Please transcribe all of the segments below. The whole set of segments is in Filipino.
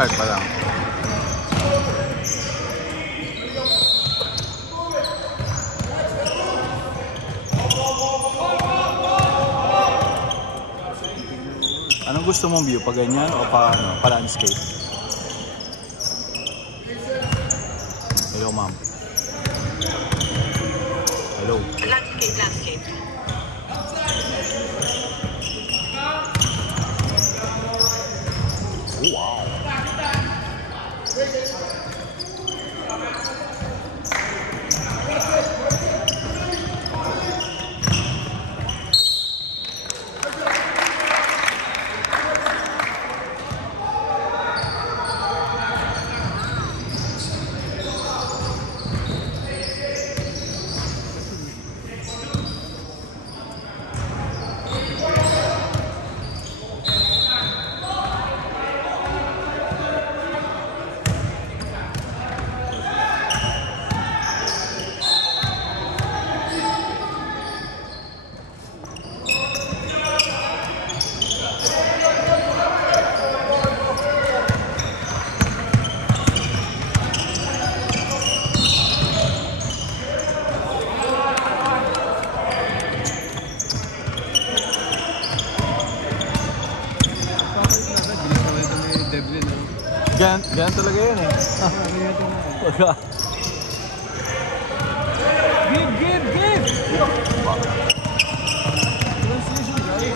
Nag-start pa lang. Anong gusto mong view? Pa ganyan o pa landscape? Hello, ma'am. Hello. Landscape. Oh, wow. Ganyan talaga yun eh. Give! Translation, right?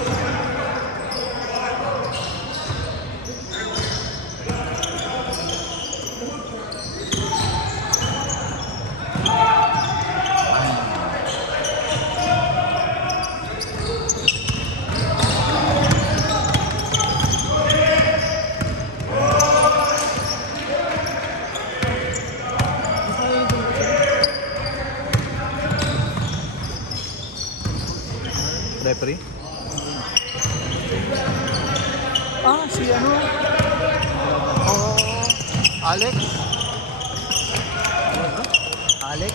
Referee? Si ano? Alex? Alex?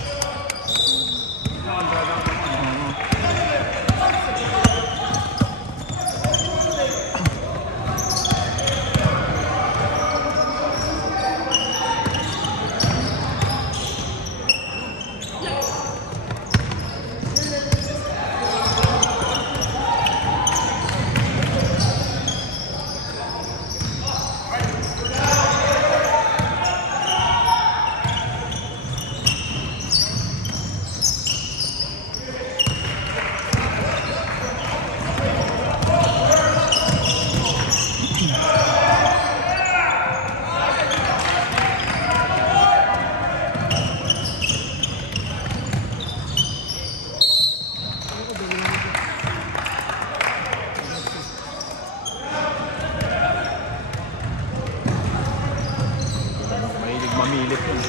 Mamilit yun.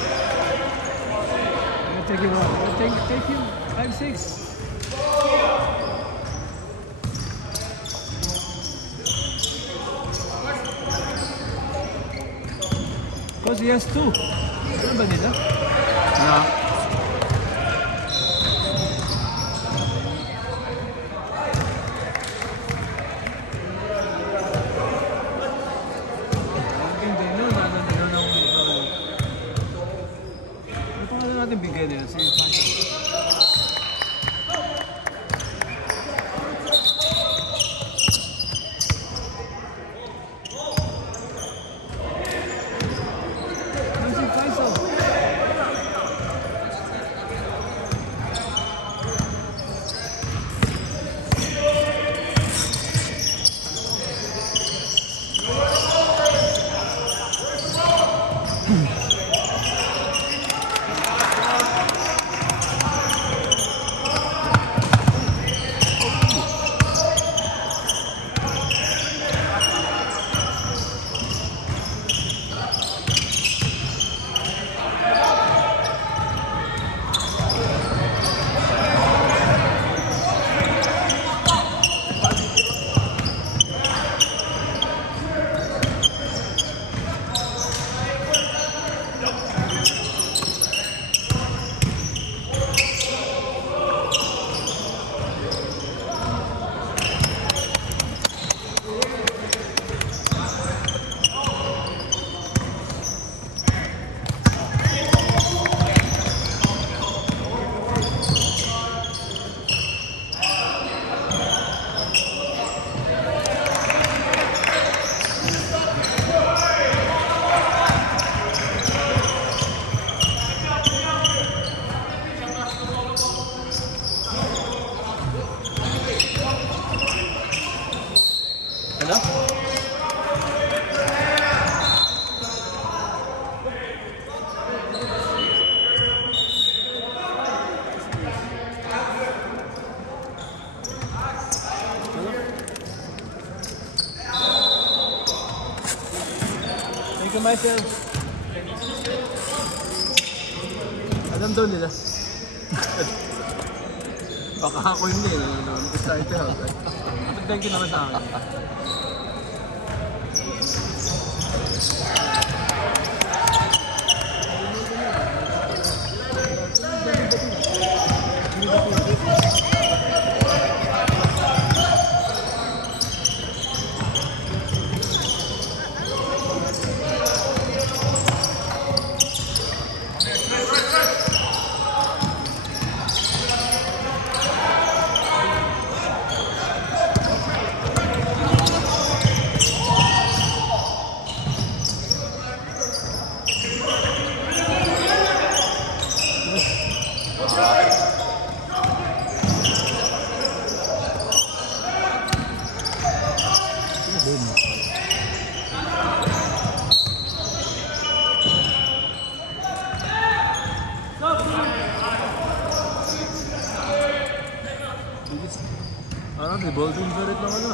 Take him out. Take him. 5-6. Because he has 2. Ano ba nila? Na. Bigay nila si Faisal. myself. Alam daw nila. Baka ako hindi. Excited ako. Thank you naman sa akin. Parang revolving turret lang ano.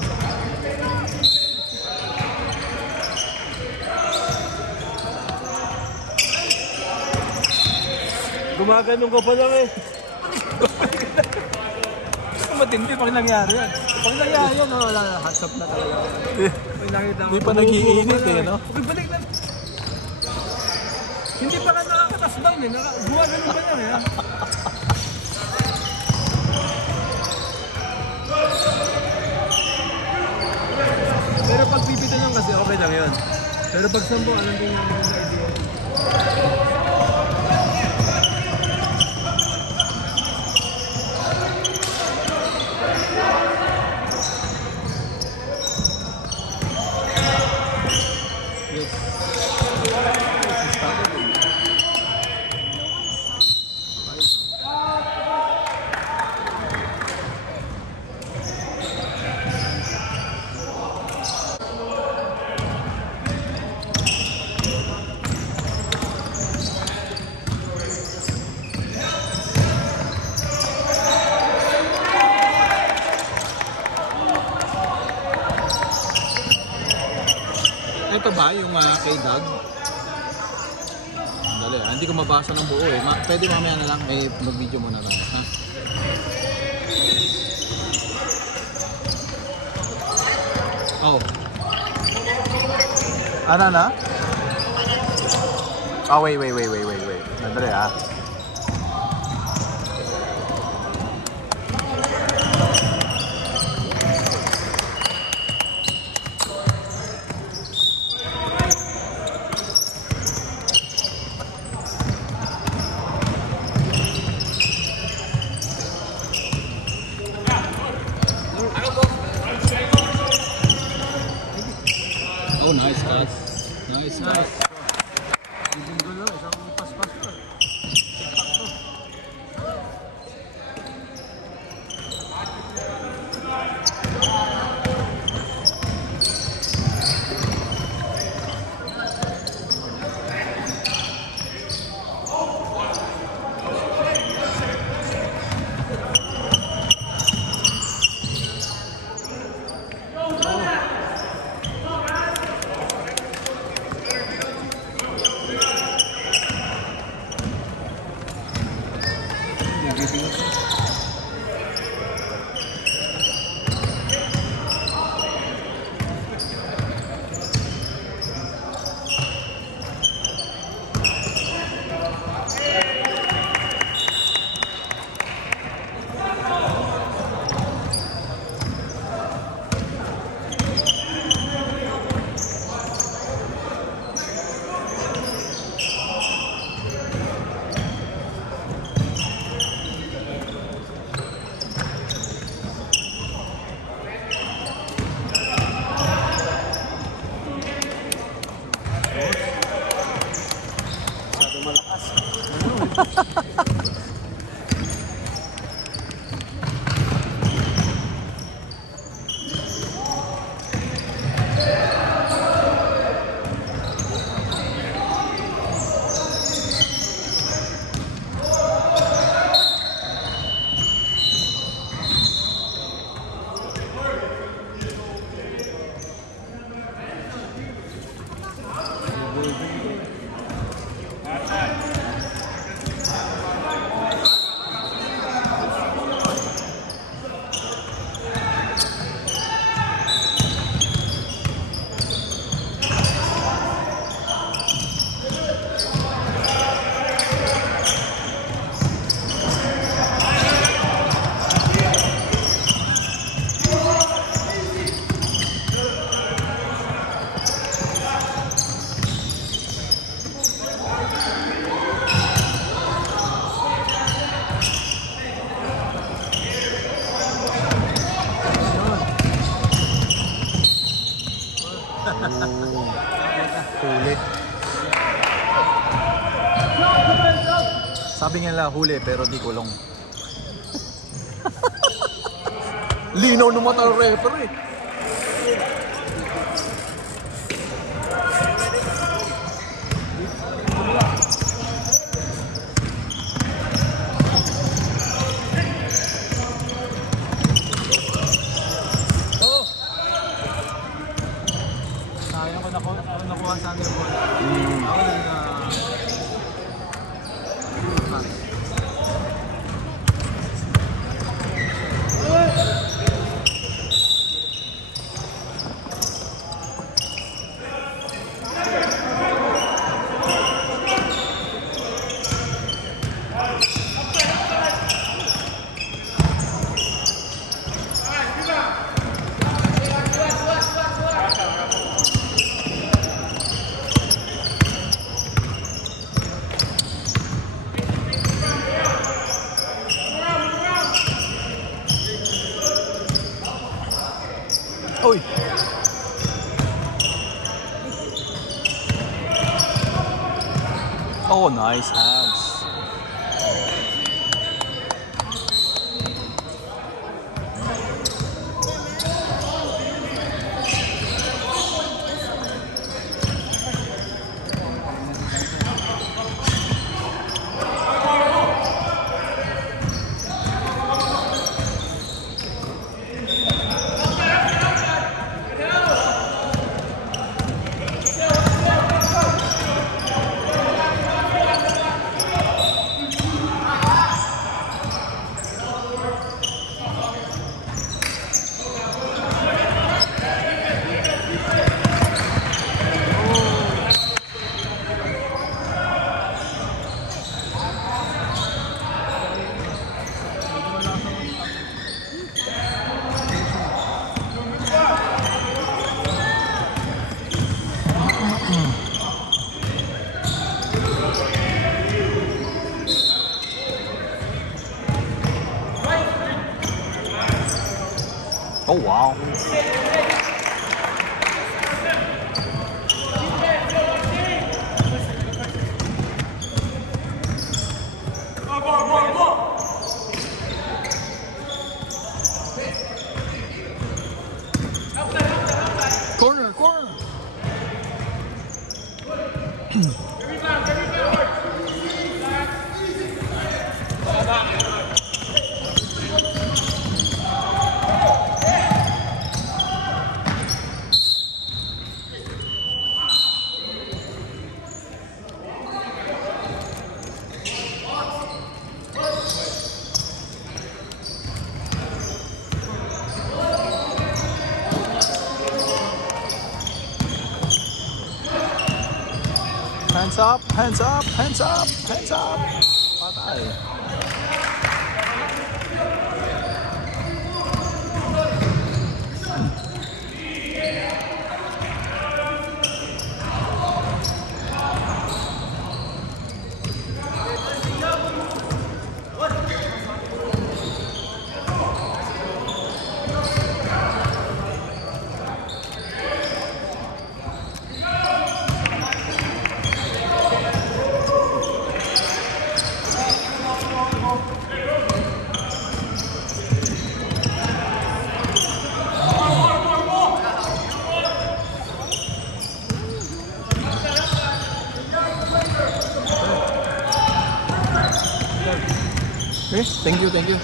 Gumaganong ka pa lang eh. Matindi pag nangyari yan. Pag nangyari yan, wala na. Hats up na talaga. Hindi pa nag-iinit eh, no? Balik na. Hindi pa ka nakakatas down eh. Gumaganong pa lang eh. Pero pag pipito lang kasi okay lang yun. Pero pag sambo, alam din yung idea. Ito ba yung kay Doug? Dali, hindi ko mabasa ng buo eh. Pwede mamaya na lang, mag-video muna lang. Ha? Oh. Ano na? Oh, wait. Nandali ah. Oh, nice. Isang gulo, isang paspas ko. sabi nila huli pero di kulong. Linaw ng mata ng referee. Sayang ko nakuha sa underball. Ako din na... Uy! Oh, nice hands. Oh, wow. Corner, corner. Hands up, hands up, hands up, hands up. Patay. Okay, thank you, thank you.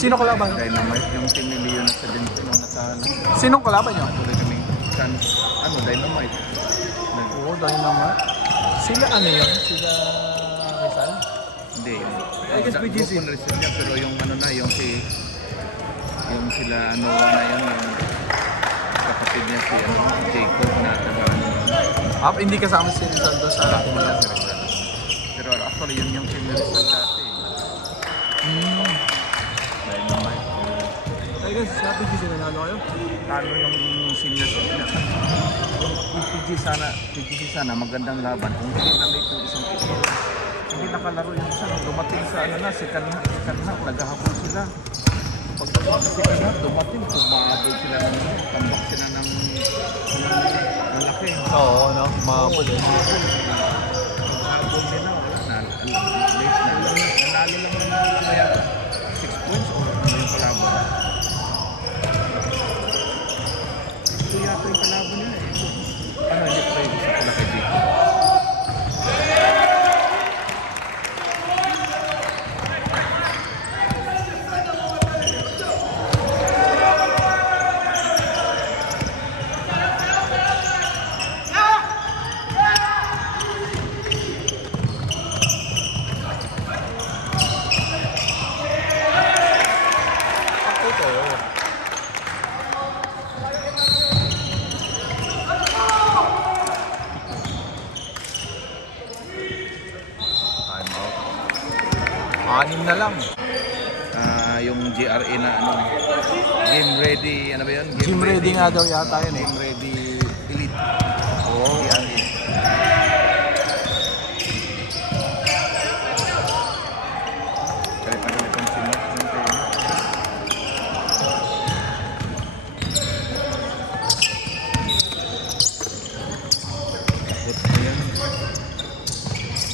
Sino kalaban? Dynamite, yung team ni Leo na sa Dente nung natalo. Sinong kalaban nyo? Tuloy kami, Dynamite. Oo, dahil naman. Sila ano yun? Sila Rizal? Hindi. I guess BGC. Group reserve niya, pero yung ano na, yung sila Noah na yun, yung kapatid niya si Jacob na taga Hindi kasama si Rizal doon sa wala si Rizal. Pero actually yun yung team ni Rizal dati. Dynamite. I guess sa PGC nanalo kayo? Talo yung senior sila. Yung PGC sana magandang laban. Kung hindi na late yung isang isa, hindi nakalaro yung isa. Dumating sa second half, naghahabol sila. Pag second half, dumating, tumahabol sila ng tambak sila ng malaki. Oo, no? Mahabol eh. Pag-habol nila, wala na. Late na. Nanalo lang naman kaya 6 points o yung kalaban. Ito yata yung kalaban nila eh. Hindi pa yung isa pala kay Jacob. Anim na lang. Yung GRA na game ready, ano ba yun? Gym ready nga daw yata yun eh. Game ready elite. Oo. GRA. Kaya pag itong sinok ng tayo.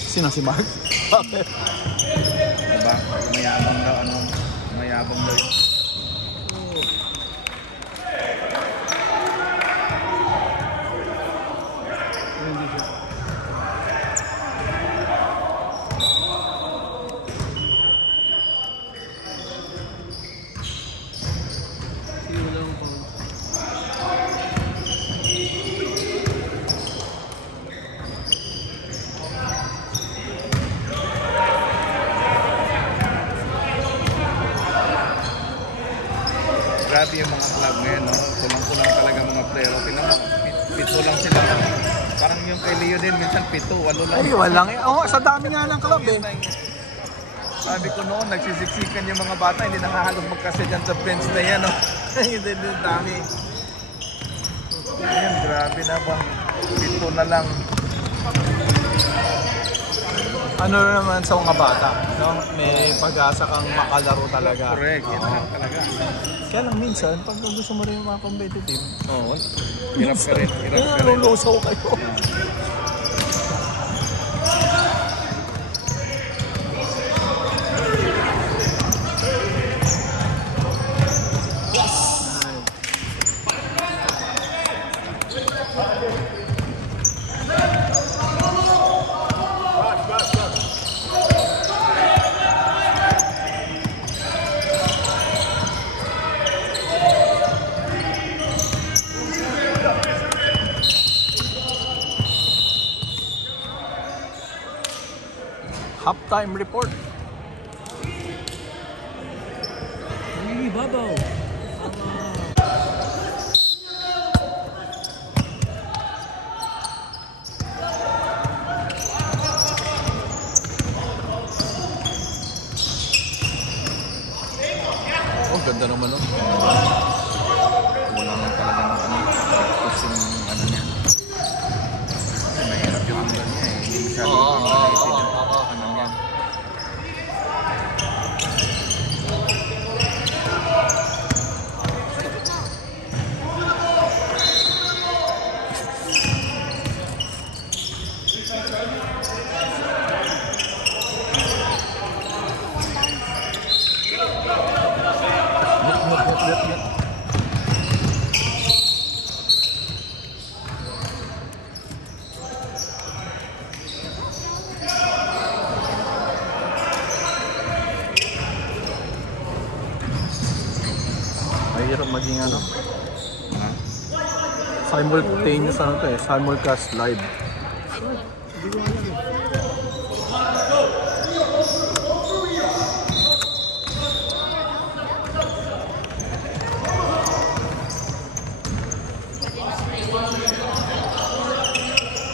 Sino si Mark? Bakit? Diba? Mayabang daw, mayabang daw yun. Sige, wala akong pang... Grabe yung mga club ngayon, no? Kulang-kulang talaga mga player. Tingnan mo, pito lang sila. Parang yung kay Leo din, minsan 7, 8 lang. Ay, walang eh. Oo, sa dami nga ng club eh. Sabi ko noon, nagsisiksikan yung mga bata, hindi nakahalos magkasadyan sa bench na yan, no? Hindi dami. Ayan, grabe na ba? 7 na lang. Ano naman sa mga bata, no? May pag-asa kang makalaro talaga. Correct, yan Oo. lang talaga. Kaya lang minsan, pag gusto mo rin yung mga competitive, Oo, hirap ka rin, hirap ka rin. nalulusaw kayo. Halftime report. Really, babaw. Oh, ganda naman nun. Kulang lang talaga ng practice yung niya. Kasi mahirap yung angle niya eh. Hindi masyado yung related yung niya. Naging ano? Ha? Simultaneous ano to eh. Simulcast live. Hindi ko alam eh.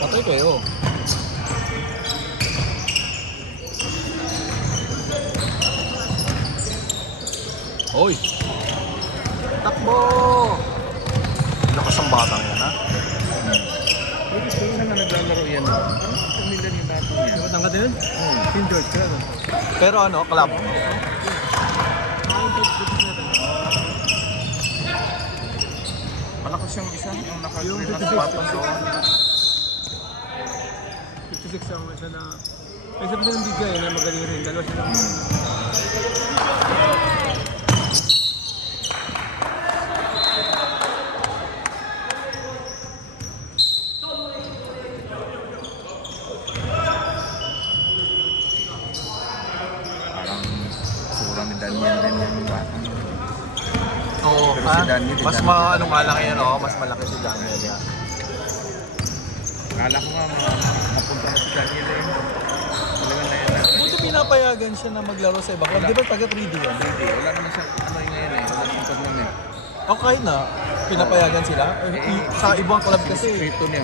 Patay kayo. Hoy! Takbo! Lakas ang batang yan, ha? Saan na naglalaro yan? Pamilya yung dato niya. Dapat ang din? Team George ka na. Pero ano, club. Malakas yung isa, yung Yung naka-green na 56. sapatos. 56 ang isa na... May isa pa siya ng bigay na magaling rin. Dalawa sila. Parang surang ni Daniel din yung batang. Oo, Pero ha? si Daniel, Mas ano malaki yan, oh. Mas malaki si Daniel yan. Kala ko nga napunta na si Daniel eh. Talaga na yan. Buto pinapayagan siya na maglaro sa iba. Di ba taga 3D yan? Hindi, wala naman siya ano yung ngayon eh. Wala siyang tournament. O kahit na, pinapayagan sila. Sa ibang club kasi. Siniskrito niya.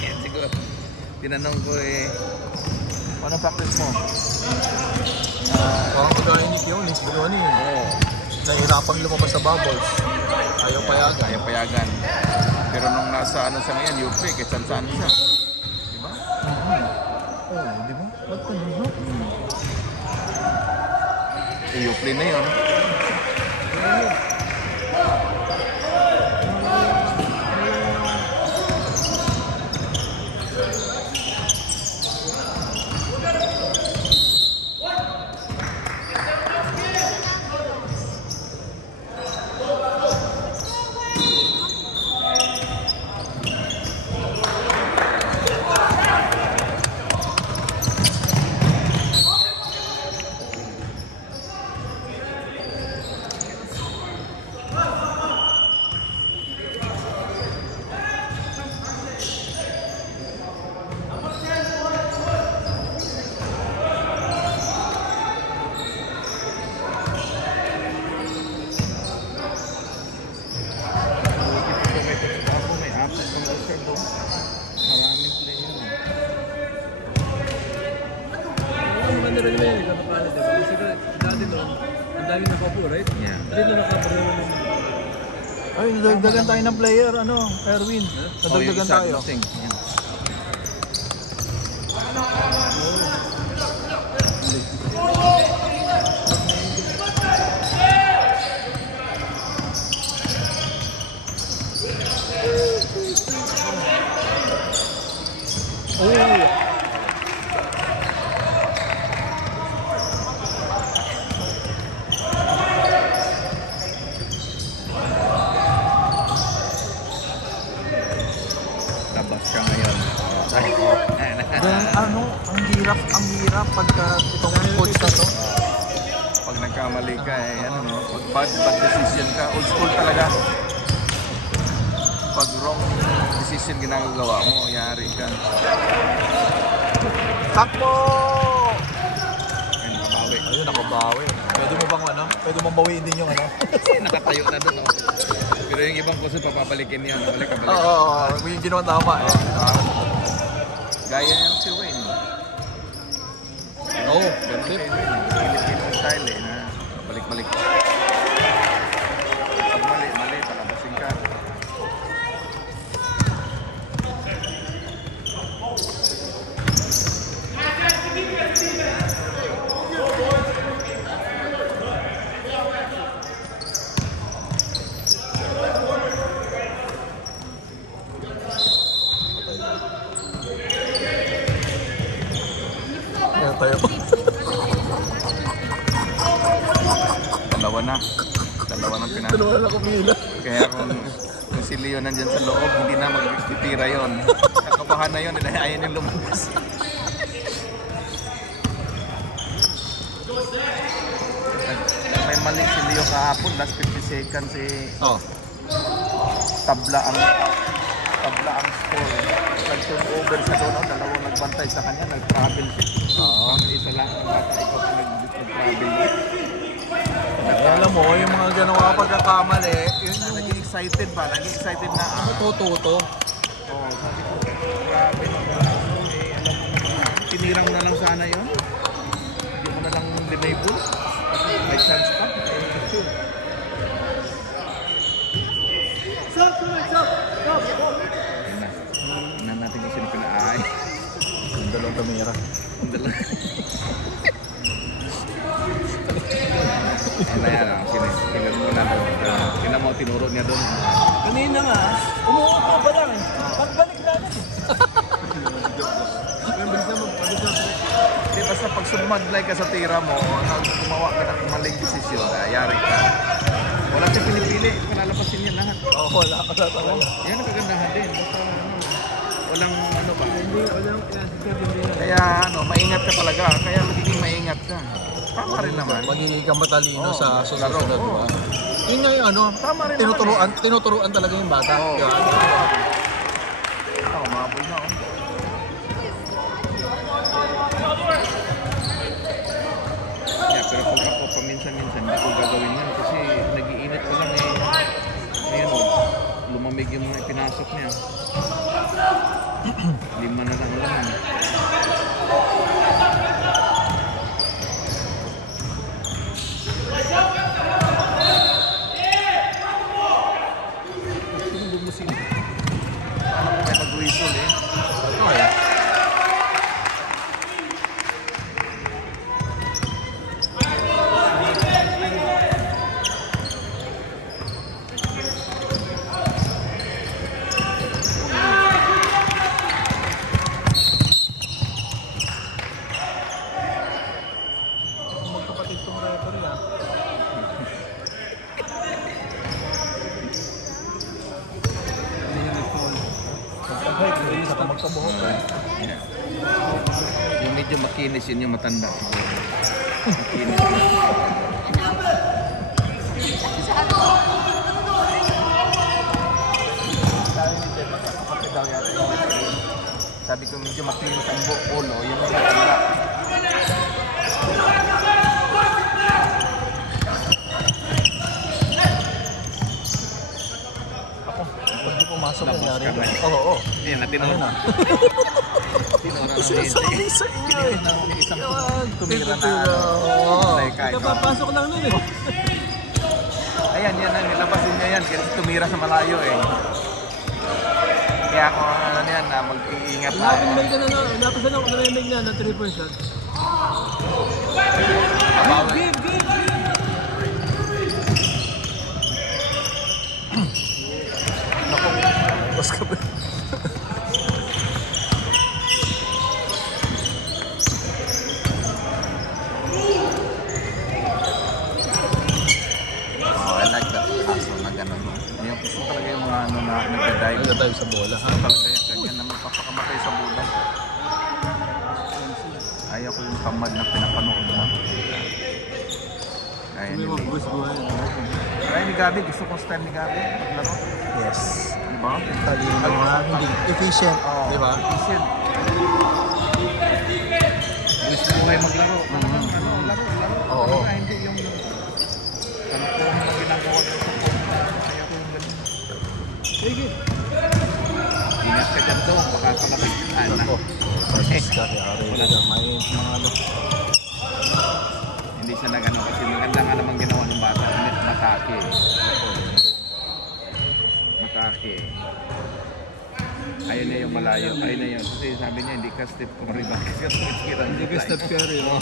Yan siguro. Tinanong ko eh, ano practice mo? Parang kagaya ni Kionis, Bruni. Oo. Nahirapang lumabas sa bubbles. Ayaw payagan. Kaya payagan. Pero nung nasa ano sa ngayon, UP, kahit saan siya. Diba? Oo, di ba? Ba't ka nyo? Eh, UP na yun. May apat pang reserve doon. Maraming player. Maganda rin na yun. Kapapalit diba? Kasi dati doon, ang dami na kapo, right? Yeah. Hindi na nakapareho ng... Ay, nadagdagan tayo ng player, ano, Erwin. Nadagdagan tayo. Yan. Oh! Labas ka ngayon. Then, ano, ang hirap pagka itong coach na to. Pag nagkamali ka eh, ano no, pag bad decision ka, old school talaga. Pag wrong decision ginagawa mo, yari ka. Takbo! Ayun, nakabawi. Ayun, nakabawi. Pwede mo bang ano? Pwede mong bawiin din yung ano? Nakatayo na doon. Oh. Pero yung ibang kusot, papabalikin yan. Balik. Oo, yung ginawa tama eh. Gaya yung si Wayne. Oo, Ganun tip. kay Wayne. Filipino style eh, na balik-balik. Pag mali, palabasin ka. Ayan tayo. Dalawa ng pinaka. Dalawa na kumila. Kaya kung si Leo nandyan sa loob, hindi na magtitira yon. Kakabahan na yun, ayaw niyang lumabas. may mali si Leo kahapon, last 50 seconds Oh. tabla ang score. Nag-turnover sa doon, dalawang nagbantay sa kanya, nag-travel siya. Oo. Isa lang ang bata, ikaw pa nag-travel. Alam mo, yung mga gano'n pagkakamali, yun yung Naging excited ba? Naging excited na tututo. Oo, sabi ko, grabe naman. Alam mo naman, tinirang na lang sana yun. Hindi mo na lang dinable. May chance pa. Tingnan natin kung sino pinaay. Ang dalawang kamera. Ang dala. Ano yan lang, tingnan mo na doon. Tingnan mo, tinuro niya doon. Kanina nga, umuupo pa lang eh. Pagbalik na agad eh. Di basta pag sumadlay ka sa tira mo, gumawa ka ng maling desisyon, yari ka. Wala siya pinipili, palalapasin niya lahat. Oo, wala ka na talaga. Yan ang kagandahan din. Basta walang ano ba. Walang, Kaya maingat ka talaga. Kaya magiging maingat ka. Tama rin naman. Magiging ka matalino Oo, sa susunod. laro. Diba? Yun nga yung ano, Tama rin naman tinuturuan talaga yung bata. Oo. Diba? Umabol na. Yeah, pero kung ako paminsan-minsan, hindi ko gagawin yan kasi nag-iinit ko lang eh. Ngayon, lumamig yung mga pinasok niya. 5 na lang lang. Sino lumusin? Alam ko may mag-whistle eh. Okay. Magkapatid tong referee ah. Hindi na magkabuhok eh. Yung medyo makinis yun yung matanda. Makinis. Sabi ko medyo makinis ang ulo, yun yung matanda. Ako, pag di pumasok Labas yung ka lari. na. Oo. Yan, natinuro Ayun na. na. Tinuro na Sinasabi sa inyo eh. Tinuro na isang Yan, tumira na. Oo. Kahit Kapapasok lang nun eh. Ayan, yan ang nilabasin niya yan kasi tumira sa malayo eh. Kaya ako ano yan, mag-iingat na ako. Napinbay ka na na. Napasan ako na niya ng 3 points lang. Give, give, give. Tapos ka ba? Oh, I like that kaso na gano'n. Yung gusto talaga yung mga ano na nagda-dive. Nagdadive sa bola ha. Gusto talaga yung ganyan na magpapakamatay sa bulan. Ayaw ko yung tamad na pinapanood mo. Kaya ni Lee. Kaya ni Gabi, gusto kong style ni Gabi. Maglaro. Yes. Diba? Talino nga, hindi efficient. Oo. Diba? Efficient. Gusto ko kayo maglaro. Talagang ano, laro. Oo. Talaga hindi yung kalokohan na ginagawa ko sa phone. Kaya ko yung ganun. Sige. Ingat ka dyan doon. Baka palapit ka na. Ako. Partis ka. Yari. May mga ano. Hindi siya nag-ano kasi maganda nga naman ginawa ng bata. Hindi matake. Matake. Ayun na yung malayo. Ayun na yun. Kasi sabi niya hindi ka step kumariba. Kasi Hindi ka Steph Curry, no?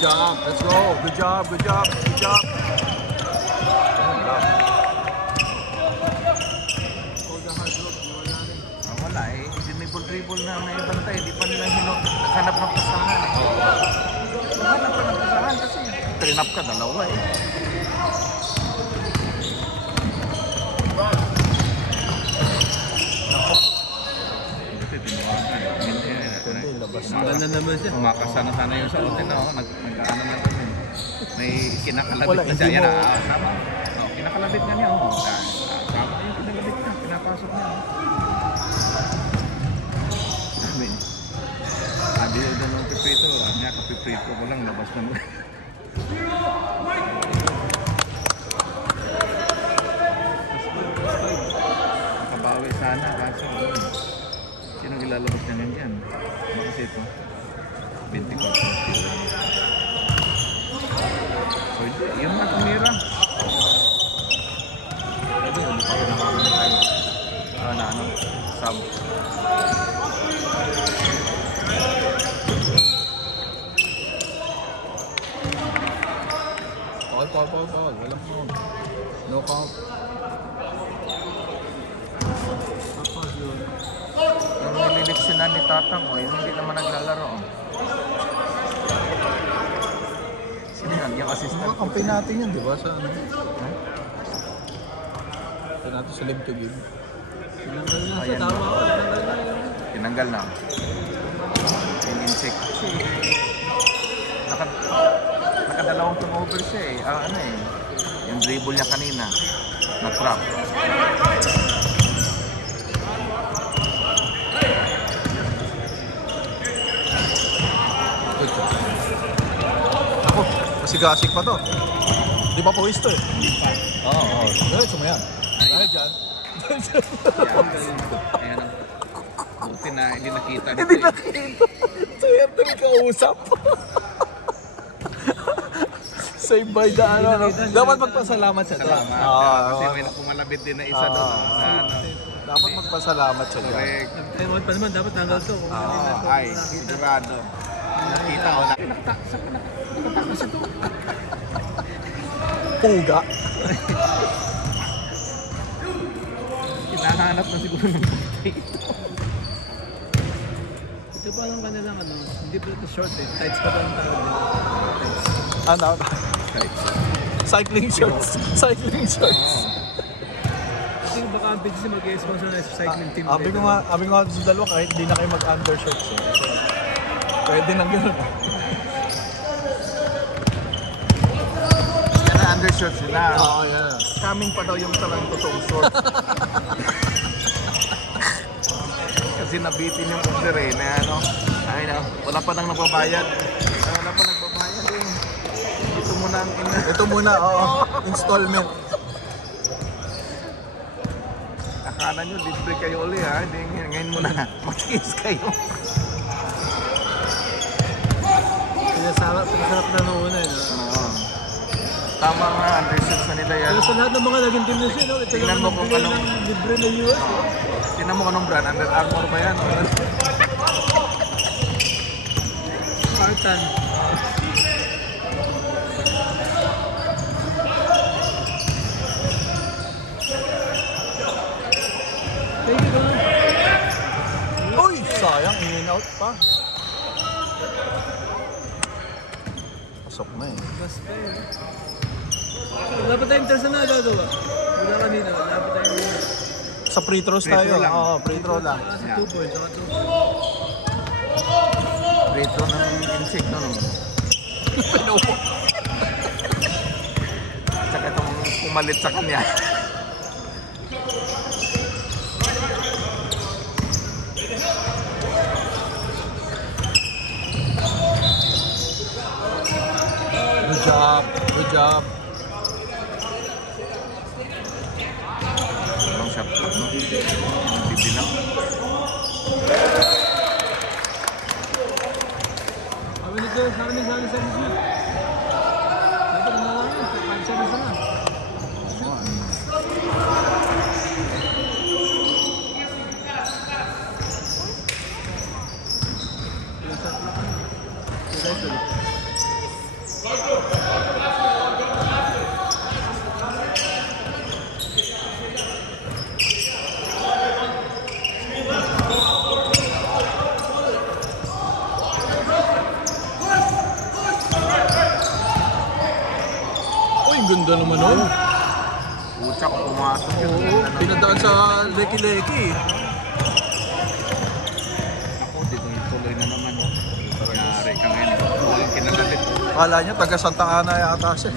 job. Let's go. Good job, good job, good job. Wala eh. Dribble na may bantay. Di pa nila hanap ng pasahan eh. Hanap ka ng pasahan kasi trinap ka dalawa eh. Labas Ganda naman siya. Makasana sana yung sa hotel na ako. Nag-ano na kasi. May kinakalabit Wala, na siya. hindi Yan mo- na. Tama. Kinakalabit nga niya. Tama yung kinalabit niya. Pinapasok niya. Sabi na ng piprito. Niya kapiprito ko lang. Labas na mo. Nakabawi sana. Kaso sinong ilalabas na niyan dyan? Ano kasi ito? 24. So, yun na tumira. Hindi pa rin nakakita. Na ano? Sub. Foul. Walang foul. No count. Tapos yun. Yung nililiksinan ni Tatang, yung hindi naman naglalaro. Sino yan? Yung assistant? Mga kampi natin yun, di ba? Sa ano? Sa natin sa live to give. Tinanggal na siya. Ayan. Tama ako. Tinanggal na yun. Tinanggal na. Yung insect. Nakadalawang turnover siya eh. Ano eh. Yung dribble niya kanina. Na-trap. Ako, masigasig pa to. Di ba pawis to eh? Oo. Diretso mo yan. Dahil dyan. Ayan. Buti na hindi nakita. Hindi nakita. Swerte rin kausap. Save by the ano. Dapat magpasalamat siya. Salamat. Kasi may pumalabit din na isa doon. Dapat magpasalamat siya dyan. Correct. Taiwan pa naman. Dapat tanggal to. Kung hindi na to. Ay, sigurado. Nakita ko na. Nakatakas ito. Puga. Hinahanap na siguro ng batay ito. Ito pa lang kanilang ano. Hindi pa ito short eh. Tights pa lang tawag nila. Tights. Ano? Cycling shorts. Cycling shorts. Kasi baka ang busy mag-sponsor na sa cycling team. Sabi ko nga sa dalawa kahit hindi na kayo mag-undershorts eh. Pwede nang gano'n. Yan na undershirt sila. Oo, yan. Coming pa daw yung talang totoong short. Kasi nabitin yung order eh na ano. Ay na, wala pa nang nagbabayad. Wala pa nagbabayad eh. Ito muna ang ina. Ito muna, oo. Installment. Akala nyo, libre kayo uli ha. Hindi, ngayon muna, mag-kiss kayo. Pinasarap na noon eh. No? Oo. Tama nga, undershirts na nila yan. Pero sa lahat ng mga naging team nila siya, no? Ito Tingnan lang mo ang kung nagbigay anong- ng libre ng US. Oo. Tingnan mo anong brand, Under Armour ba yan? Spartan. Thank you, Don. Uy! Sayang, in-out pa. Pasok na eh. Basta yun. Dapat tayong tersa na gagawa. Wala kanina. Dapat tayong Sa free throws Free tayo. throw lang. Oo, free throw lang. sa 2 points. Sa 2 points. Rito ng insect, no? Tsaka itong pumalit sa kanya. Good job. Good job. Ang shot clock, no? Bibilang. Kami nito, kami sa service na. Dapat na lang yun. 5 service na. Pucha kung pumasok yun. Oo, pinadaan sa leki-leki. Ako, dito tuloy na naman. Nangyari ka ngayon. Walang kinalalit. Kala niya taga Santa Ana yata siya.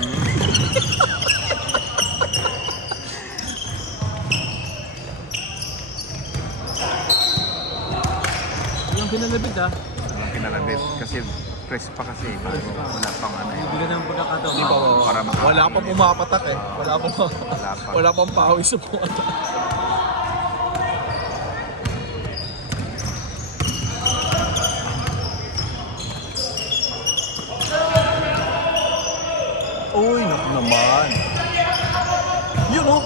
Yung pinalabit ah. Walang kinalalit. Kasi press pa kasi. Wala pang ano yun. Bigyan ng pagkakataon. Di ba? Para Wala pang pumapatak eh. Wala pang pawis sa pumatak. Uy, naku naman. Yun oh.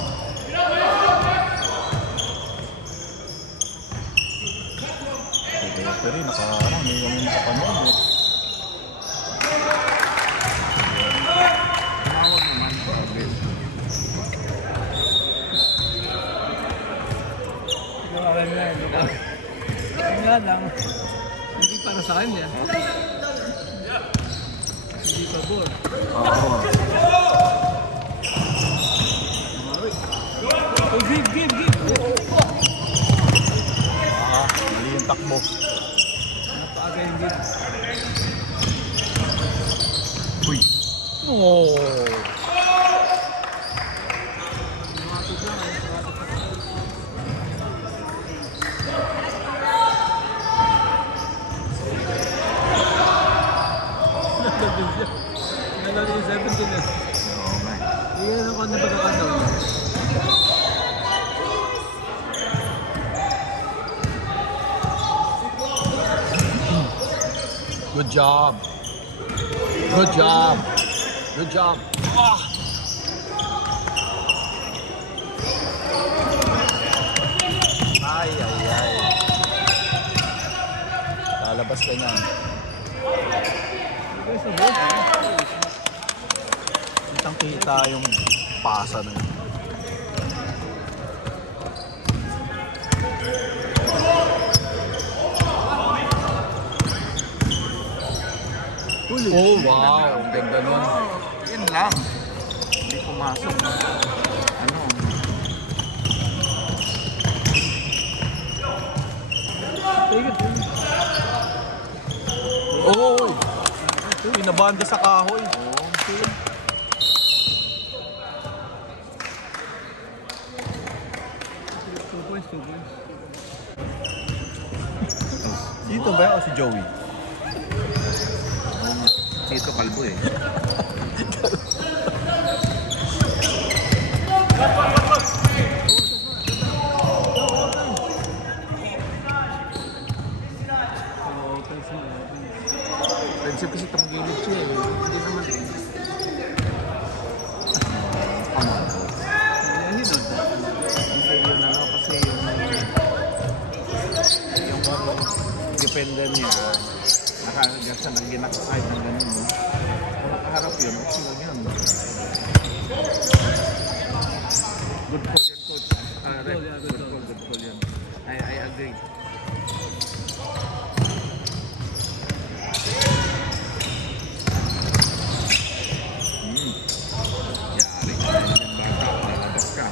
Pero nakaharang, may kami sa panood eh. Tumawag naman. Nawalan na yun. Yun nga lang. Hindi para sa akin yan. Hindi pa ball. Oo. Oh, give. Mali yung takbo. Napaaga yung give. Uy. Oh. Lumapit lang eh. Nalabit siya. Nalabit yung 17 eh. Oo nga. Iyan ang kanya pagkakataon. Good job. Good job. Good job. Ah. Ay. Lalabas ka niyan. Pero sa ball, Kitang-kita yung pasa na yun. Oh, wow. Ang ganda nun. Yan lang. Hindi pumasok. Ano? take it. Oh! Pinabanda sa kahoy. Two points. Dito ba o si Joey? Dito kalbo eh. Prinsip kasi tamagilid siya eh. Hindi naman. Hindi yun ano kasi yung dependent niya nakagad sa nang ginakasahid ng ganun. No? Kung nakaharap yun, okay lang yun. Good call yan, coach. Rep. Good call yan. I agree. Yari ka na yung bata, lalabas ka.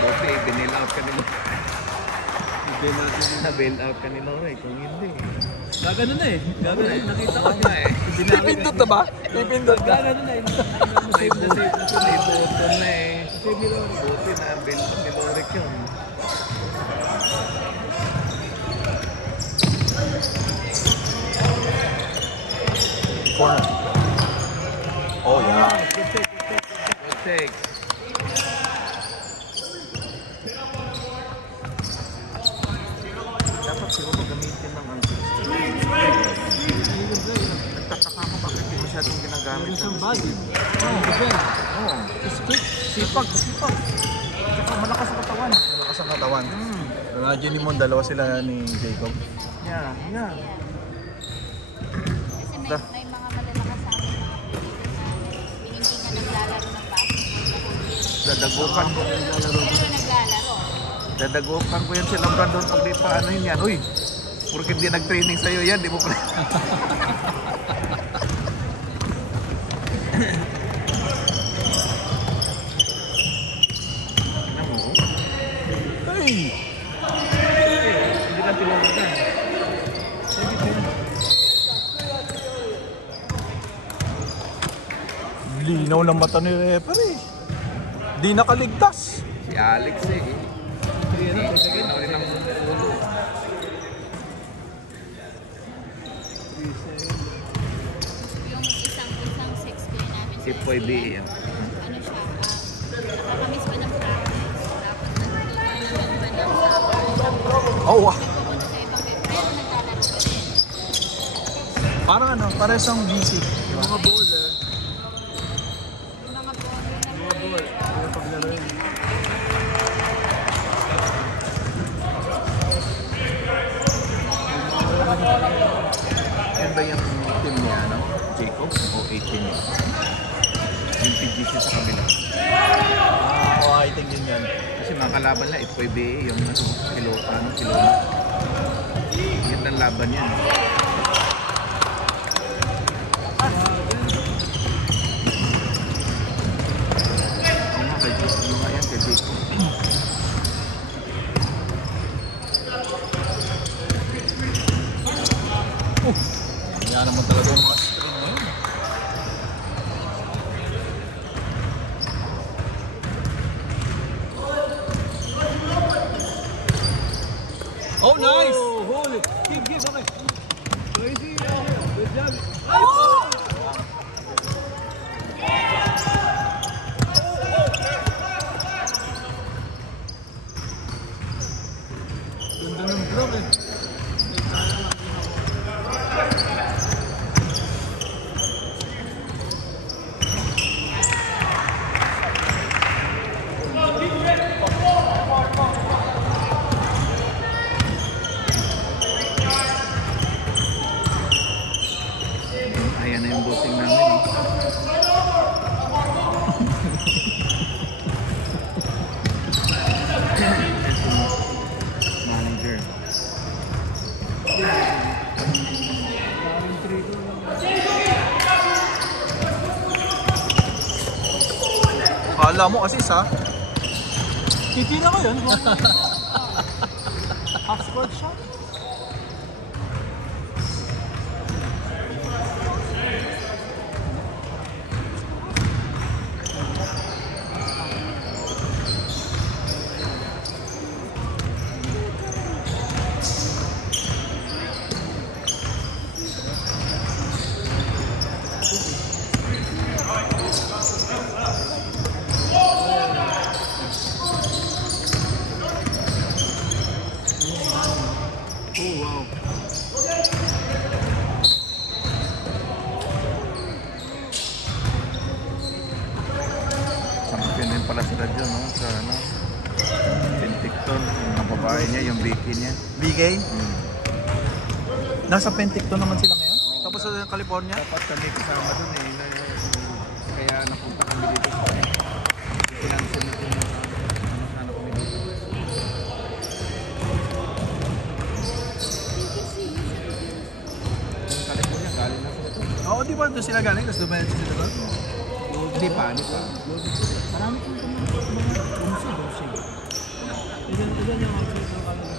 Buti, binail out ka nila. Na-bail out ka nila, Ray. Kung hindi. Gagano na eh. Nakita ko. Oo nga eh. Pipindot na ba? Pipindot na. Gagano na eh. Save na save na sila. Ito na eh. Save ni Lori. Buti na bail out ni Loric yun. Corner. Oh, yeah. Good take. Dapat siguro gamitin ng nagtataka ko bakit hindi masyadong ginagamit Meron siyang ng body. Defend. Oo. Sipag. Tsaka malakas ang katawan. Malakas ang katawan. Imagine mo, dalawa sila ni Jacob. Yeah. Kasi may mga malalakas sa amin mga kapatid na hindi nga naglalaro ng basketball. Dadagukan ko. Pero naglalaro. Dadagukan ko yan sila Brandon pag di pa ano yun yan. Uy, porque di nag-training sa'yo yan, di mo pa. Linaw ng mata ni referee. Di nakaligtas. Si Alex eh. Ginaw rin ang ulo. Yung isang sex play namin Si Pwede yan. ano siya, nakakamiss pa ng practice. Tapos nagtutunan naman pa ng soccer. Oh, wow. Nagpupunta sa ibang game, pero naglalaro pa rin. Parang ano, pares ang busy. Yung mga bowler, Yung mga bowler na mga ball, yung paglaro yun. Yan ba yung team niya, ano? Jacob? O 18 niya? Yung PG siya sa kabila. I think din yan. Kasi mga kalaban na, Pwede yung ano, kilo. Yan ang laban yan. Ano kay Jacob? Ano nga yan kay Jacob? Yan naman talaga yung mga string ngayon. Oh, nice! Oh, holy! Give, okay. Crazy, good job. Ganda ng block eh. Ayan na yung bossing namin eh. Manager. Kala mo kasi sa Titira ko yun. Half court shot. Oh, wow. Champion din pala sila dyan, no? Sa ano? Penticton. Yung mga babae niya, yung Vicky niya. BK. Nasa Penticton naman sila ngayon. Tapos sa California. Dapat kami kasama dun eh. Kaya napunta kami dito sa financial natin yung ano kami dito. Yung California, galing na sila dun. Oo, di ba doon sila galing? Tapos dumayan sila doon? Hindi pa. Marami kong dumsi. Ilan yung outfit ng kanila?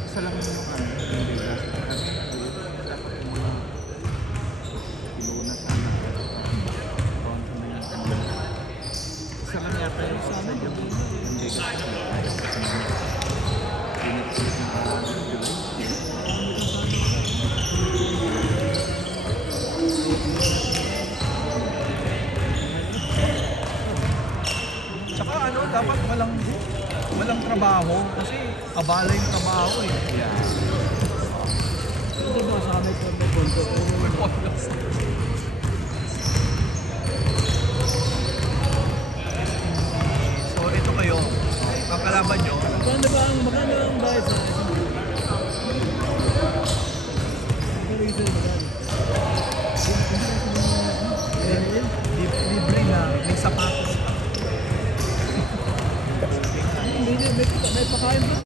Isa lang yung ano, yung Vegas. Dapat yung mga kiluna sana. Konto na yung kanila. Isa lang yata yung sana yung Vegas. Pinag-sit na Tsaka ano, dapat walang trabaho. Kasi abala yung trabaho eh. yeah. Ito ba sa kami po may bondo? So ito kayo, ang kalaban nyo, Magkano ang bayad sa isang group? Magkano isa yung magkano? libre na, may sapatos. May pakain ba?